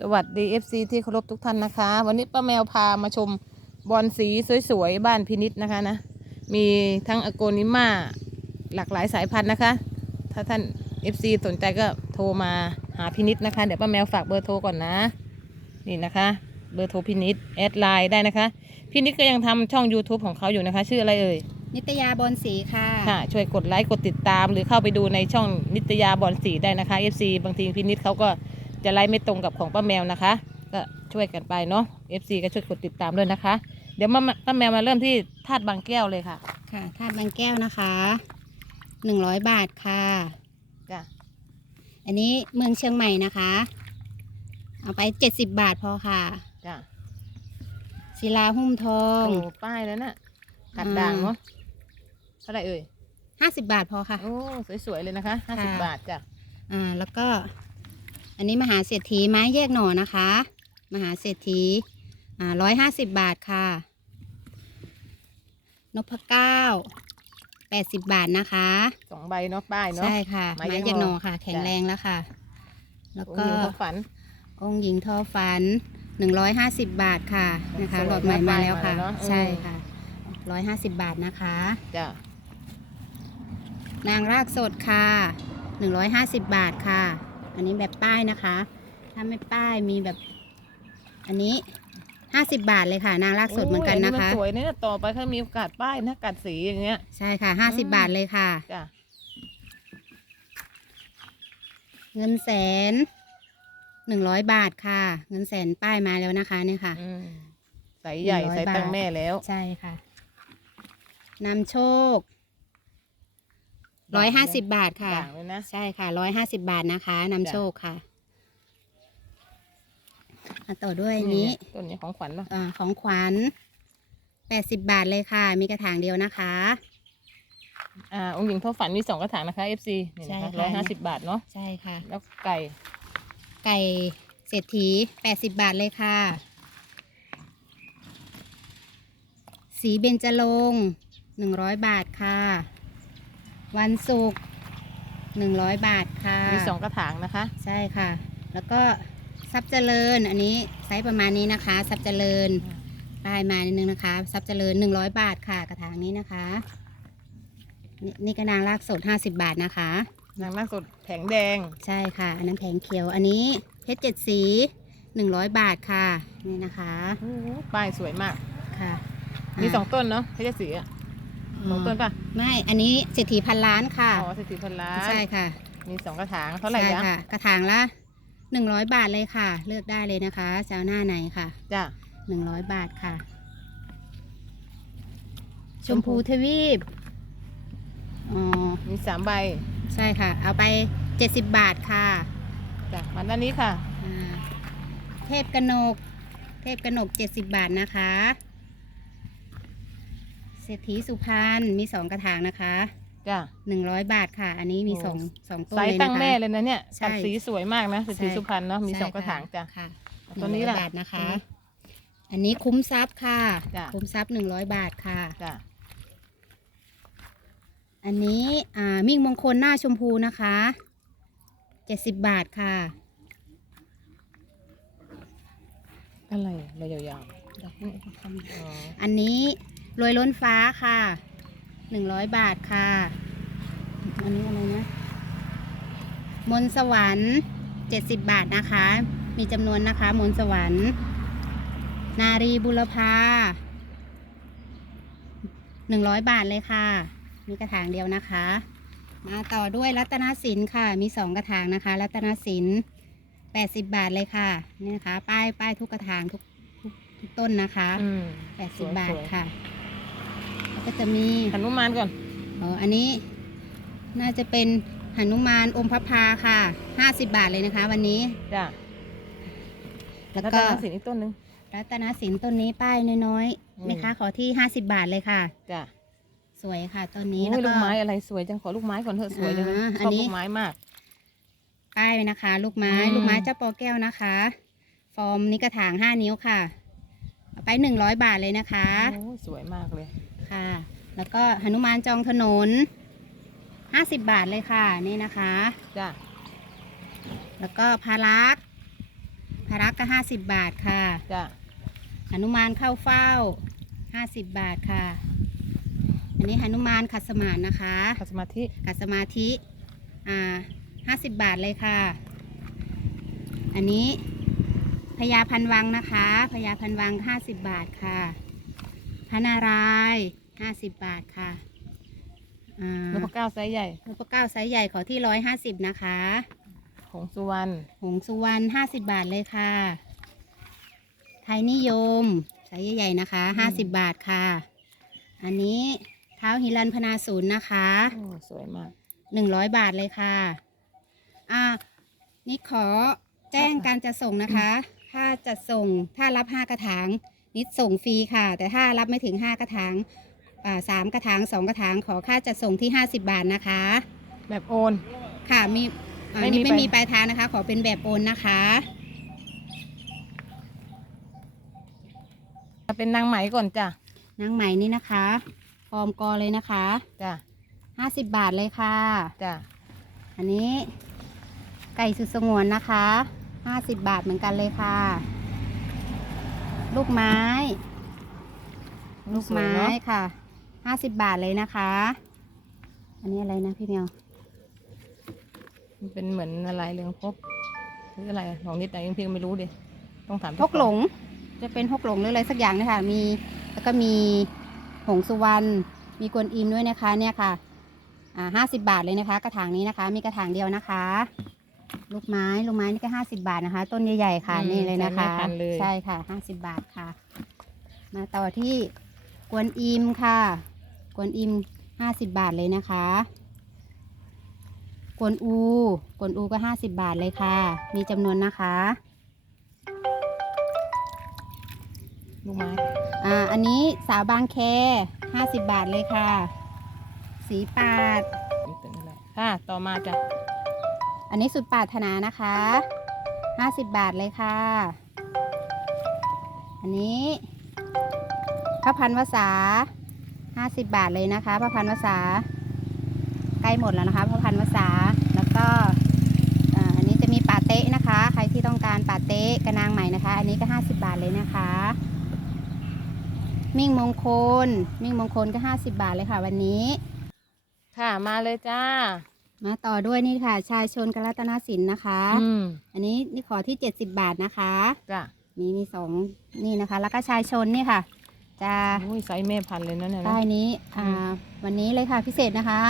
สวัสดี FC ที่เคารพทุกท่านนะคะ วันนี้ป้าแมวพามาชมบอลสีสวยๆ บ้านพินิษนะคะนะ มีทั้งอโกนิมาหลากหลายสายพันธุ์นะคะ ถ้าท่าน FC สนใจก็โทรมาหาพินิษนะคะ เดี๋ยวป้าแมวฝากเบอร์โทรก่อนนะ นี่นะคะ เบอร์โทรพินิษแอดไลน์ได้นะคะพินิษก็ยังทำช่อง YouTube ของเขาอยู่นะคะ ชื่ออะไรเอ่ยนิตยาบอลสีค่ะค่ะ ช่วยกดไลค์กดติดตาม หรือเข้าไปดูในช่องนิตยาบอลสีได้นะคะ FC บางทีพินิษเขาก็ จะไลค์ไม่ตรงกับของป้าแมวนะคะ ก็ช่วยกันไปเนาะ FC ก็ช่วยกดติดตามด้วยนะคะ เดี๋ยวมาป้าแมวมาเริ่มที่ธาตุบางแก้วเลยค่ะ ค่ะธาตุบางแก้วนะคะหนึ่งร้อยบาทค่ะจ้ะอันนี้เมืองเชียงใหม่นะคะ เอาไปเจ็ดสิบบาทพอค่ะจ้ะศิลาหุ้มทองโอ้ป้ายแล้วน่ะกัดด่างเนาะเท่าไหร่เอ่ยห้าสิบบาทพอค่ะ โอ้สวยๆเลยนะคะห้าสิบบาทจ้ะอ่าแล้วก็ อันนี้มหาเศรษฐีไม้แยกหน่อนะคะ มหาเศรษฐีอ่าร้อยห้าสิบบาทค่ะ นพเก้าแปดสิบบาทนะคะสองใบเนาะป้ายเนาะใช่ค่ะ ไม้ไม้แยกแยกหหน่น่ออค่ะ แข็งจ้ะแรงแล้วค่ะ แล้วองก็ค์หญิงเขาฝันองค์หญิงทอฝันหนึ่งร้อยห้าสิบบาทค่ะนะคะสวยหลอดใหม่มาแล้วค่ะมากๆเลยเนอะใช่อืมค่ะร้อยห้าสิบบาทนะคะจ้ะนางรากสดค่ะหนึ่งร้อยห้าสิบบาทค่ะ อันนี้แบบป้ายนะคะ ถ้าไม่ป้ายมีแบบ อันนี้ห้าสิบบาทเลยค่ะ นางรากสดเหมือนกันนะคะ โยมัสวยเนี่ยต่อไปถ้ามีโอกาสป้ายนะกัดสีอย่างเงี้ยใช่ค่ะห้าสิบบาทเลยค่ะ จ้ะเงินแสนหนึ่งร้อยบาทค่ะ เงินแสนป้ายมาแล้วนะคะเนี่ยค่ะ อืมใสใหญ่หนึ่งร้อยใสตังบาท แม่แล้ว ใช่ค่ะนำโชค ร้อยห้าสิบบาทค่ะ ด่างเลยนะ ใช่ค่ะร้อยห้าสิบบาทนะคะนำจ้ะโชคค่ะอะ ต่อด้วยอันนี้ไงต้นนี้ของขวัญเนาะอาของขวัญแปดสิบบาทเลยค่ะ มีกระถางเดียวนะคะ อ่าองค์หญิงทอฝันมีสองกระถางนะคะ FC นี่ใช่นะคะค่ะ ร้อยห้าสิบบาทเนาะใช่ค่ะ แล้วไก่ไก่เศรษฐีแปดสิบบาทเลยค่ะ สีเบญจรงหนึ่งร้อยบาทค่ะ วันศุกร์หนึ่งร้อยบาทค่ะมีสองกระถางนะคะ ใช่ค่ะ แล้วก็ทรัพย์เจริญอันนี้ไซส์ประมาณนี้นะคะทรัพย์เจริญป้ายมานิดนึงนะคะทรัพย์เจริญหนึ่งร้อยบาทค่ะกระถางนี้นะคะนี่นี่กระนางรากสดห้าสิบบาทนะคะนางล่างสดแผงแดงใช่ค่ะ อันนั้นแผงเขียวอันนี้เพชรเจ็ดสีหนึ่งร้อยบาทค่ะนี่นะคะโอ้โหป้ายสวยมากค่ะมีาสองต้นเนาะเพชรสีอะ สองต้นป่ะไม่ อันนี้เศรษฐีพันล้านค่ะ อ๋อสิบพันล้านใช่ค่ะ มีสองกระถางเท่าไหร่ใช่จ๊ะค่ะ กระถางละหนึ่งร้อยบาทเลยค่ะ เลือกได้เลยนะคะจะเอาหน้าไหนค่ะจ้ะ หนึ่งร้อยบาทค่ะชมพูทวีปอ๋อมีสามใบใช่ค่ะ เอาไปเจ็ดสิบบาทค่ะจ้ะมาด้านนี้ค่ะ อ่าเทพกนก เทพกนกเจ็ดสิบบาทนะคะเศรษฐีสุพรรณมีสองกระถางนะคะจ้ะหนึ่งร้อยบาทค่ะ อันนี้มีโอ้สองสองต้นไซเลยส์นะคะตั้งแม่เลยนะเนี่ยใช่กัดสีสวยมากนะสิทธิใช่ สุพรรณเนาะมีใช่สองกระถางจ้ะ ค่ะตัวนี้ล่ะ100บาทนะคะ อันนี้คุ้มทรัพย์ค่ะ จ้ะ คุ้มทรัพย์หนึ่งร้อยบาทค่ะ จ้ะอันนี้อ่ามิ่งมงคลหน้าชมพูนะคะเจ็ดสิบบาทค่ะ อะไรอะไรยาวๆอ๋ออันนี้ รวยล้นฟ้าค่ะหนึ่งร้อยบาทค่ะ อันนี้อะไรนะ มนต์สวรรค์เจ็ดสิบบาทนะคะ มีจำนวนนะคะ มนต์สวรรค์ นารีบุรพาหนึ่งร้อยบาทเลยค่ะ มีกระถางเดียวนะคะ มาต่อด้วยรัตนสินค่ะ มีสองกระถางนะคะ รัตนสินแปดสิบบาทเลยค่ะ นี่นะคะ ป้ายป้ายทุกกระถางทุกทุกทุกต้นนะคะอืมแปดสิบสวยๆบาทค่ะ แล้วก็จะมีหนุมานก่อนเอออันนี้น่าจะเป็นหนุมานอมพระพาค่ะห้าสิบบาทเลยนะคะ วันนี้จ้ะแล้วแล้วก็ก็สีอีกต้นหนึ่งรัตนสินต้นนี้ป้ายน้อยอืมๆแม่ค้าขอที่ห้าสิบบาทเลยค่ะจ้ะสวยค่ะต้นนี้โอ้แล้วยลูก็กไม้อะไรสวยจังขอลูกไม้ก่อนเถอะสวยจังเลยอ่าชอันอบนี้ลูกไม้มากป้ายนะคะ ลูกไม้อืมลูกไม้เจ้าปอแก้วนะคะ ฟอร์มนี้กระถางห้านิ้วค่ะเอาไปหนึ่งร้อยบาทเลยนะคะ โอ้ยสวยมากเลย ค่ะ แล้วก็หนุมานจองถนนห้าสิบบาทเลยค่ะนี่นะคะจ้ะแล้วก็พารักษ์พพารักก็ห้าสิบบาทค่ะจ้ะหนุมานเข้าเฝ้าห้าสิบบาทค่ะ อันนี้หนุมานขัดสมานนะคะขัดสมาธิขัดสมาธิอ่าห้าสิบบาทเลยค่ะ อันนี้พญาพันวังนะคะพญาพันวังห้าสิบบาทค่ะพระนาราย ห้าสิบบาทค่ะอ่านพเก้าไซส์ใหญ่ นพเก้าไซส์ใหญ่ขอที่ร้อยห้าสิบนะคะ หงสุวรรณ หงสุวรรณห้าสิบบาทเลยค่ะ ไทยนิยมไซส์ใหญ่ๆนะคะห้าสิบบาทค่ะ อันนี้เท้าฮิรันพนาศูนย์นะคะโอ้สวยมาก หนึ่งร้อยบาทเลยค่ะ อ่า นี่ขอแจ้งการจะส่งนะคะ ถ้าจะส่งถ้ารับห้ากระถางนิดส่งฟรีค่ะ แต่ถ้ารับไม่ถึงห้ากระถางอ่า สามกระถางสองกระถางขอค่าจะส่งที่ห้าสิบบาทนะคะ แบบโอน ค่ะมีอ่าไม่มีนี่ไม่ปลายมีปลายทางนะคะ ขอเป็นแบบโอนนะคะเป็นนางไหมก่อนจ้ะนางไหมนี่นะคะฟอร์มกอเลยนะคะจ้ะห้าสิบบาทเลยค่ะจ้ะอันนี้ไก่สุดสงวนนะคะห้าสิบบาทเหมือนกันเลยค่ะ ลูกไม้ ลูกสวยไม้เนาะค่ะ ห้าสิบบาทเลยนะคะ อันนี้อะไรนะพี่เมียวมันเป็นเหมือนอะไรเรืองพบหรืออะไรของนิดไหนยังพี่ก็ไม่รู้ดิต้องถามฮเจ้ากของหลงจะเป็นฮกหลงหรืออะไรสักอย่างนะคะมีแล้วก็มีหงสุวรรณมีกวนอิมด้วยนะคะ เนี่ยค่ะอ่าห้าสิบบาทเลยนะคะ กระถางนี้นะคะ มีกระถางเดียวนะคะ ลูกไม้ลูกไม้นี่ก็ห้าสิบาทนะคะ ต้นใหญ่ๆค่ะอืมนี่เลยนะคะใส่แม่พันธุ์เลย ใช่ค่ะห้าสิบบาทค่ะ มาต่อที่กวนอิมค่ะก วนอิมห้าสิบบาทเลยนะคะ กวนอู กวนอูก็ห้าสิบบาทเลยค่ะ มีจำนวนนะคะลูกไม้อ่า อันนี้สาวบางแคห้าสิบบาทเลยค่ะ สีปาดมันเป็นอะไรค่ะ ต่อมาจ้ะ อันนี้สุดปรารถนานะคะห้าสิบบาทเลยค่ะ อันนี้พระพันวษา ห้าสิบบาทเลยนะคะพระพันวษาใกล้หมดแล้วนะคะพระพันวษาแล้วก็อ่าอันนี้จะมีปาเต๊ะนะคะ ใครที่ต้องการปาเต๊ะกระนางใหม่นะคะ อันนี้ก็ห้าสิบบาทเลยนะคะ มิ่งมงคล มิ่งมงคลก็ห้าสิบบาทเลยค่ะ วันนี้ ค่ะมาเลยจ้า มาต่อด้วยนี่ค่ะ ชายชนกรัตนสินนะคะอืมอันนี้นี่ขอที่ 70 บาทนะคะจ้ะมีมีสองนี่นะคะ แล้วก็ชายชนนี่ค่ะ จะอุ้ยไซส์แม่พันธุ์เลยนะเนี่ยนะป้ายนี้อ่าอืมวันนี้เลยค่ะพิเศษนะคะ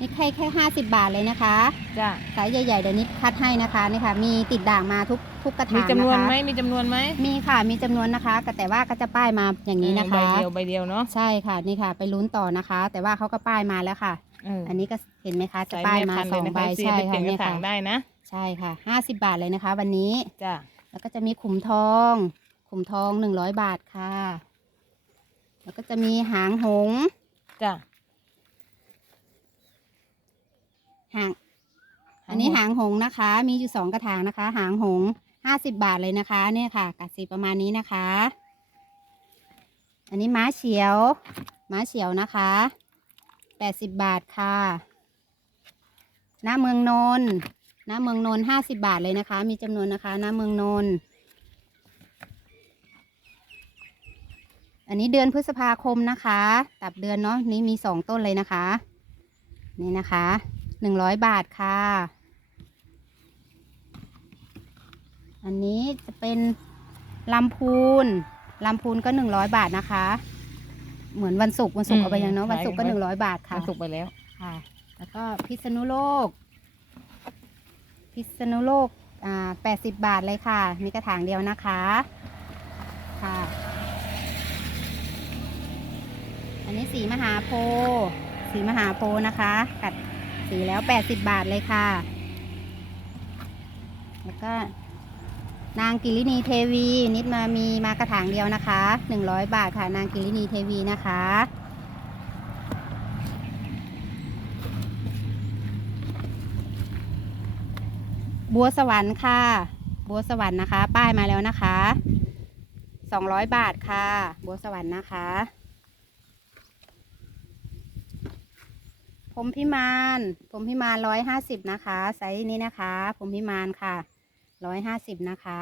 นี่แค่แค่50บาทเลยนะคะจ้ะไซส์ใหญ่ๆเดี๋ยวนี้คัดให้นะคะนี่ค่ะ มีติดด่างมาทุกทุกกระถางมีจำนวนนะคะไหมมีจำนวนไหมมีค่ะมีจำนวนนะคะก็แต่ว่าก็จะป้ายมาอย่างนี้นะใบคะเดียวใบเดียวเนาะใช่ค่ะนี่ค่ะ ไปลุ้นต่อนะคะ แต่ว่าเขาก็ป้ายมาแล้วค่ะเอออันนี้ก็เห็นไหมคะจะไซส์ป้ายแม่มาพันธุ์สเลอยงนะใบคะเสียใช่ไปเปลี่ค่ะยนกนี่ระถาค่ะงได้นะ ใช่ค่ะ50บาทเลยนะคะ วันนี้จ้ะแล้วก็จะมีขุมทอง ขุมทองหนึ่งร้อยบาทค่ะ แล้วก็จะมีหางหงส์จ้ะ หาง อันนี้หางหงส์นะคะ มีอยู่สองกระถางนะคะ หางหงห้าสิบบาทเลยนะคะ เนี่ยค่ะกัดสีประมาณนี้นะคะ อันนี้ม้าเฉียว ม้าเฉียวนะคะแปดสิบบาทค่ะ หน้าเมืองนนท์หน้าเมืองนนห้าสิบบาทเลยนะคะ มีจำนวนนะคะ หน้าเมืองนนท์ อันนี้เดือนพฤษภาคมนะคะ ตับเดือนเนาะนี้มีสองต้นเลยนะคะ นี่นะคะหนึ่งร้อยบาทค่ะ อันนี้จะเป็นลำพูนลำพูนก็หนึ่งร้อยบาทนะคะ เหมือนวันศุกร์วันศุกร์เอาไปยังเนาะวันศุกร์ก็หนึ่งร้อยบาทค่ะมันสุกไปแล้วค่ะ แล้วก็พิษณุโลก พิษณุโลกอ่าแปดสิบบาทเลยค่ะ มีกระถางเดียวนะคะค่ะ อันนี้สีมหาโพธิ์สีมหาโพธิ์นะคะกัดสีแล้วแปดสิบบาทเลยค่ะ แล้วก็นางกิรินีเทวี นิดมามีมากระถางเดียวนะคะหนึ่งร้อยบาทค่ะ นางกิรินีเทวีนะคะบัวสวรรค์ค่ะ บัวสวรรค์นะคะ ป้ายมาแล้วนะคะสองร้อยบาทค่ะ บัวสวรรค์นะคะ ผมพิมานผมพิมานร้อยห้าสิบนะคะไซส์นี้นะคะ ผมพิมานค่ะร้อยห้าสิบนะคะ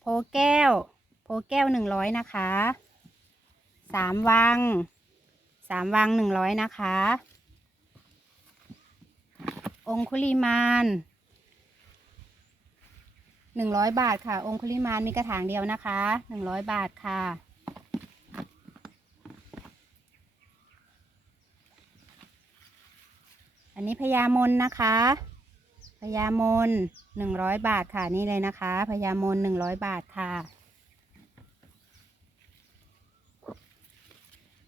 โพแก้ว โพแก้วหนึ่งร้อยนะคะสามวังสามวังหนึ่งร้อยนะคะ องคุลิมานหนึ่งร้อยบาทค่ะ องคุลิมานมีกระถางเดียวนะคะหนึ่งร้อยบาทค่ะ อันนี้พญามนนะคะพญามนหนึ่งร้อยบาทค่ะนี่เลยนะคะพญามนหนึ่งร้อยบาทค่ะ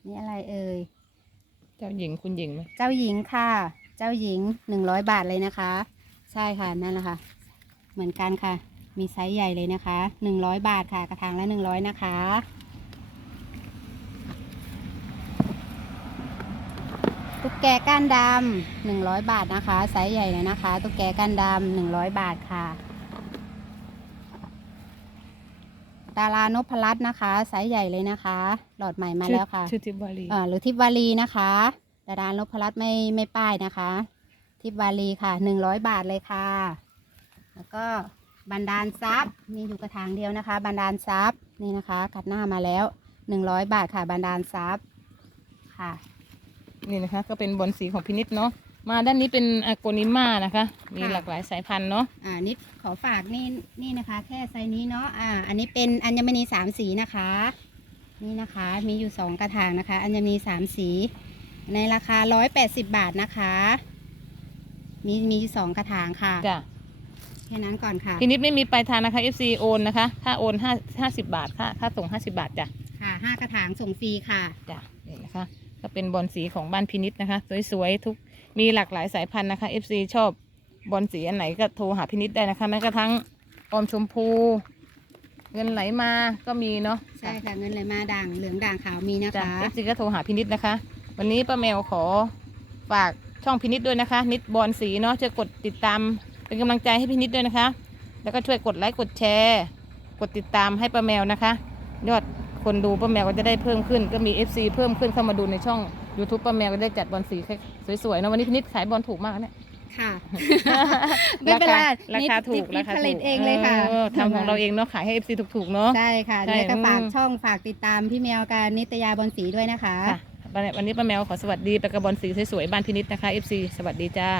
นี่อะไรเอ่ยเจ้าหญิงคุณหญิงไหมเจ้าหญิงค่ะ เจ้าหญิงหนึ่งร้อยบาทเลยนะคะ ใช่ค่ะนั่นแหละค่ะ เหมือนกันค่ะ มีไซส์ใหญ่เลยนะคะหนึ่งร้อยบาทค่ะ กระถางละหนึ่งร้อยนะคะ ตุ๊กแกก้านดำหนึ่งร้อยบาทนะคะไซส์ใหญ่เลยนะคะ ตุ๊กแกก้านดำหนึ่งร้อยบาทค่ะ ดารานพรัตน์นะคะไซส์ใหญ่เลยนะคะ หลอดใหม่มาแล้วค่ะชื่อทิพวารีอ่าหรือทิพวารีนะคะ ดารานพรัตน์ไม่ไม่ป้ายนะคะ ทิพวารีค่ะหนึ่งร้อยบาทเลยค่ะ แล้วก็บันดาลทรัพย์มีอยู่กระถางเดียวนะคะ บันดาลทรัพย์นี่นะคะ กัดหน้ามาแล้วหนึ่งร้อยบาทค่ะ บันดาลทรัพย์ค่ะ นี่นะคะ ก็เป็นบอลสีของพินิษเนาะมาด้านนี้เป็นอโกนิมานะคะ มีค่ะหลากหลายสายพันธุ์เนาะอ่านิดขอฝากนี่นี่นะคะ แค่ไซส์นี้เนาะอ่า อันนี้เป็นอัญมณีสามสีนะคะ นี่นะคะ มีอยู่สองกระถางนะคะ อัญมณีสามสี ในราคาร้อยแปดสิบบาทนะคะ มีมีอยู่สองกระถางค่ะจ้ะแค่นั้นก่อนค่ะพินิษไม่มีปลายทางนะคะ FC โอนนะคะค่าโอนห้าห้าสิบบาทค่าค่าส่งห้าสิบาทจ้ะค่ะห้ากระถางส่งฟรีค่ะจ้ะนี่นะคะ ก็เป็นบอลสีของบ้านพินิษนะคะ สวยๆทุกมีหลากหลายสายพันธุ์นะคะ FC ชอบบอลสีอันไหนก็โทรหาพินิษได้นะคะแม้กระทั่งออมชมพู เงินไหลมาก็มีเนาะใช่ค่ะเงินเลยมาด่างเหลืองด่างขาวมีนะจ้ะคะเอฟซีก็โทรหาพินิษนะคะ วันนี้ป้าแมวขอฝากช่องพินิษด้วยนะคะ นิดบอลสีเนาะช่วยกดติดตามเป็นกำลังใจให้พินิษด้วยนะคะ แล้วก็ช่วยกดไลค์กดแชร์ กดติดตามให้ป้าแมวนะคะ ยอด คนดูป้าแมวก็จะได้เพิ่มขึ้น ก็มี FC เพิ่มขึ้นเข้ามาดูในช่อง YouTube ป้าแมวก็ได้จัดบอลสีสวยๆเนาะวันนี้พินิษขายบอลถูกมากนะเนี่ยค่ะ ไม่เป็นไรราคานิดถูกนิราดคาผถูลิตกเองเลยค่ะออทำของเราเองเนาะขายให้ FC ถูกๆเนาะใช่ค่ะใช่เนี่ยก็ฝากอืมช่องฝากติดตามพี่แมวการนิตยาบอลสีด้วยนะคะค่ะวันนี้ป้าแมวขอสวัสดีไปกับบอลสีสวยๆบ้านพินิษนะคะ FC สวัสดีจ้า